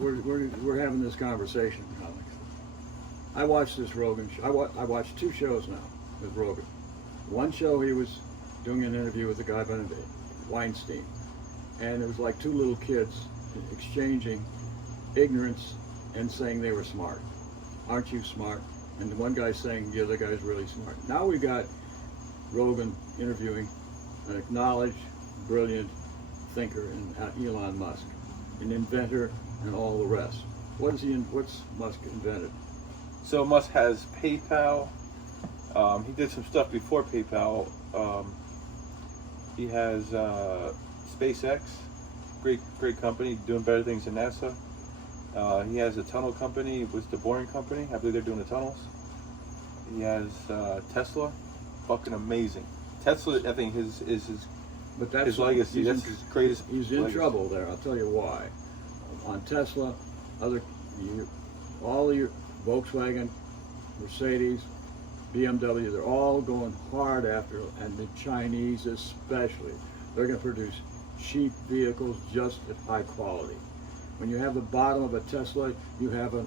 we're having this conversation, Alex. I watched this Rogan show. I watched 2 shows now with Rogan. One show he was doing an interview with a guy by the name of Weinstein, and it was like 2 little kids exchanging ignorance and saying they were smart. Aren't you smart? And the one guy saying the other guy's really smart. Now we got Rogan interviewing an acknowledged, brilliant thinker in Elon Musk, an inventor, and all the rest. What's Musk invented? So Musk has PayPal. He did some stuff before PayPal. He has SpaceX, great company, doing better things than NASA. He has a tunnel company, it was the Boring Company. I believe they're doing the tunnels. He has Tesla, fucking amazing. Tesla, I think, is his legacy. That's his greatest. He's in legacy. trouble there. I'll tell you why. On Tesla, all your Volkswagen, Mercedes, BMW, they're all going hard after, and the Chinese especially. They're going to produce cheap vehicles just at high quality. When you have the bottom of a Tesla, you have a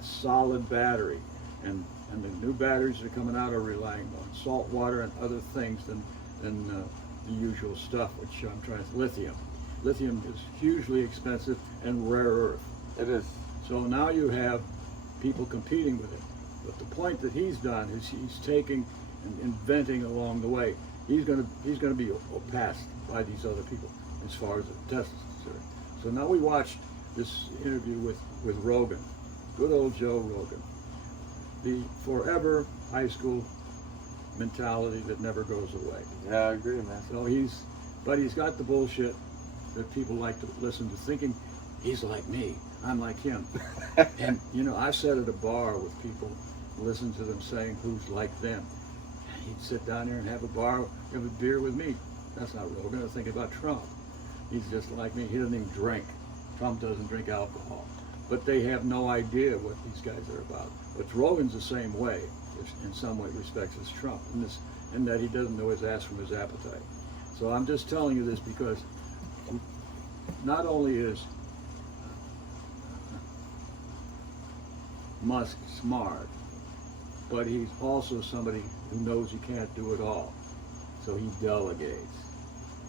solid battery, and the new batteries that are coming out are relying on salt water and other things than the usual stuff, which I'm trying to, lithium. Lithium is hugely expensive and rare earth. It is. So now you have people competing with it. But the point that he's done is he's taking and inventing along the way. He's going to be passed by these other people as far as the test is concerned. So now we watched this interview with Rogan, good old Joe Rogan, the forever high school mentality that never goes away. Yeah, I agree, man. So he's got the bullshit that people like to listen to, thinking he's like me, I'm like him. And you know, I sat at a bar with people, listen to them saying who's like them. And he'd sit down there and have a beer with me. That's not Rogan. I think about Trump. He's just like me. He doesn't even drink. Trump doesn't drink alcohol. But they have no idea what these guys are about. But Rogan's the same way, in some way respects, as Trump, in that he doesn't know his ass from his appetite. So I'm just telling you this because not only is Musk smart, but he's also somebody who knows he can't do it all. So he delegates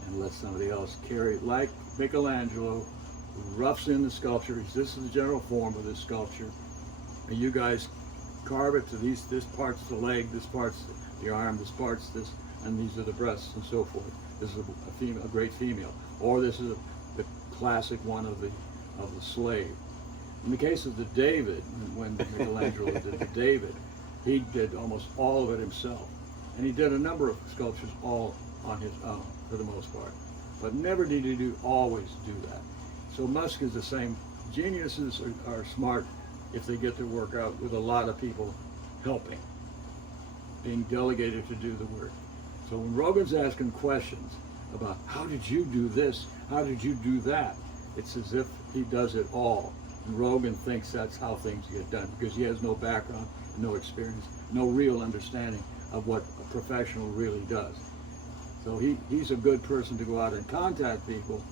and lets somebody else carry it, like Michelangelo, who roughs in the sculpture. This is the general form of this sculpture. And you guys carve it to this part's the leg, this part's the arm, this part's this, and these are the breasts and so forth. This is a great female. Or this is the classic one of the slave. In the case of the David, when Michelangelo did the David, he did almost all of it himself. And he did a number of sculptures all on his own, for the most part. But never did he always do that. So Musk is the same. Geniuses are smart if they get their work out with a lot of people helping, being delegated to do the work. So when Rogan's asking questions about how did you do this, how did you do that, it's as if he does it all. And Rogan thinks that's how things get done because he has no background, no experience, no real understanding of what a professional really does. So he's a good person to go out and contact people,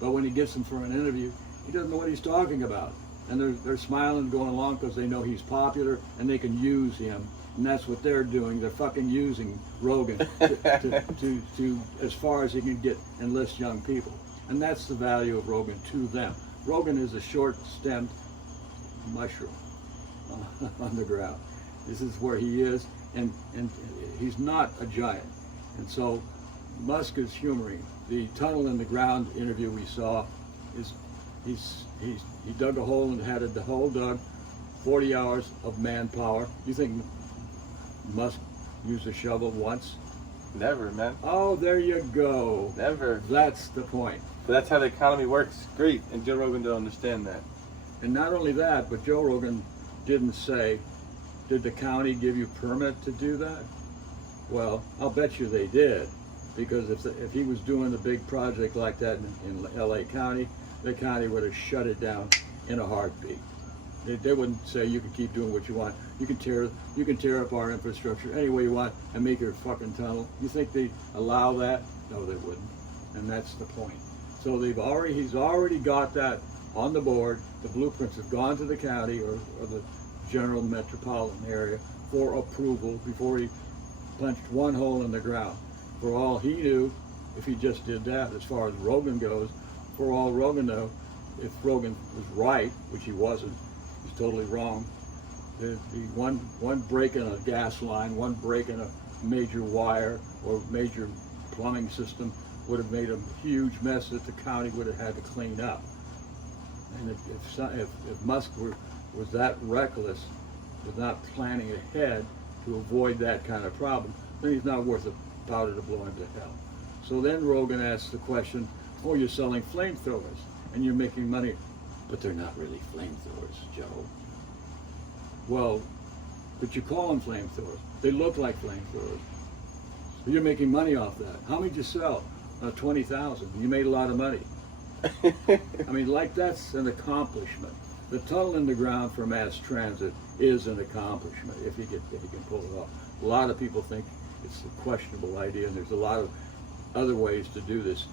but when he gets them for an interview, he doesn't know what he's talking about. And they're smiling, going along because they know he's popular and they can use him. And that's what they're doing. They're fucking using Rogan to as far as he can get enlist young people. And that's the value of Rogan to them. Rogan is a short-stemmed mushroom on the ground. This is where he is, and he's not a giant. And so Musk is humoring. The tunnel in the ground interview we saw is he dug a hole and had the hole dug, 40 hours of manpower. You think Musk used a shovel once? Never, man. Oh, there you go. Never. That's the point. But that's how the economy works. Great. And Joe Rogan don't understand that. And not only that, but Joe Rogan didn't say, did the county give you permit to do that? Well, I'll bet you they did. Because if he was doing a big project like that in LA County, the county would have shut it down in a heartbeat. They wouldn't say you can keep doing what you want. You can tear up our infrastructure any way you want and make your fucking tunnel. You think they'd allow that? No, they wouldn't. And that's the point. So he's already got that on the board. The blueprints have gone to the county or the general metropolitan area for approval before he punched one hole in the ground. For all he knew, if he just did that, as far as Rogan goes, for all Rogan knew, if Rogan was right, which he wasn't, he's totally wrong. The one break in a gas line, one break in a major wire or major plumbing system would have made a huge mess that the county would have had to clean up. And if Musk was that reckless with not planning ahead to avoid that kind of problem, then he's not worth a powder to blow him to hell. So then Rogan asks the question, oh, you're selling flamethrowers and you're making money, but they're not really flamethrowers, Joe. Well, but you call them flamethrowers. They look like flamethrowers. So you're making money off that. How many did you sell? 20,000. You made a lot of money. I mean, like, that's an accomplishment. The tunnel in the ground for mass transit is an accomplishment if you can pull it off. A lot of people think it's a questionable idea, and there's a lot of other ways to do this.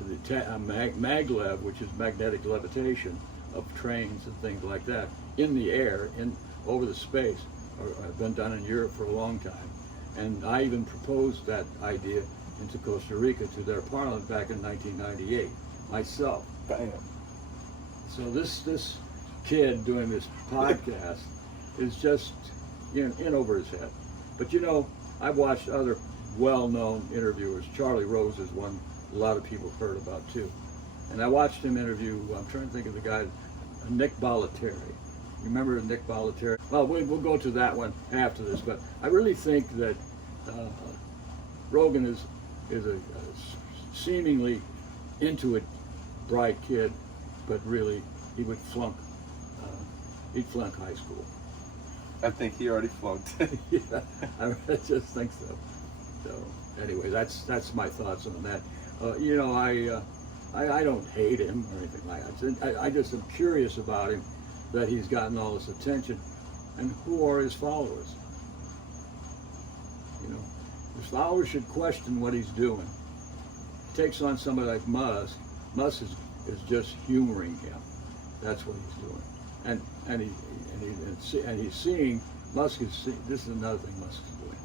The maglev, which is magnetic levitation of trains and things like that, in the air, over the space, have been done in Europe for a long time. And I even proposed that idea into Costa Rica to their parliament back in 1998, myself. Bam. So this kid doing this podcast is just in over his head. But you know, I've watched other well-known interviewers. Charlie Rose is one a lot of people heard about too. And I watched him interview, I'm trying to think of the guy, Nick Bollettieri. You remember Nick Bollettieri? Well, we'll go to that one after this, but I really think that Rogan is a seemingly intuitive, bright kid, but really he would flunk. He'd flunk high school. I think he already flunked. Yeah, I just think so. So anyway, that's my thoughts on that. You know, I don't hate him or anything like that. I just am curious about him, that he's gotten all this attention, and who are his followers? You know, his followers should question what he's doing. He takes on somebody like Musk. Musk is just humoring him. That's what he's doing, and he's seeing Musk is seeing. This is another thing Musk is doing.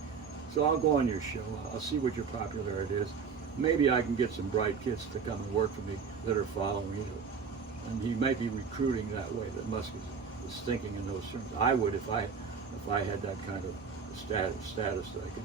So I'll go on your show. I'll see what your popularity is. Maybe I can get some bright kids to come and work for me that are following you. And he may be recruiting that way, that Musk is thinking in those terms. I would if I had that kind of status that I could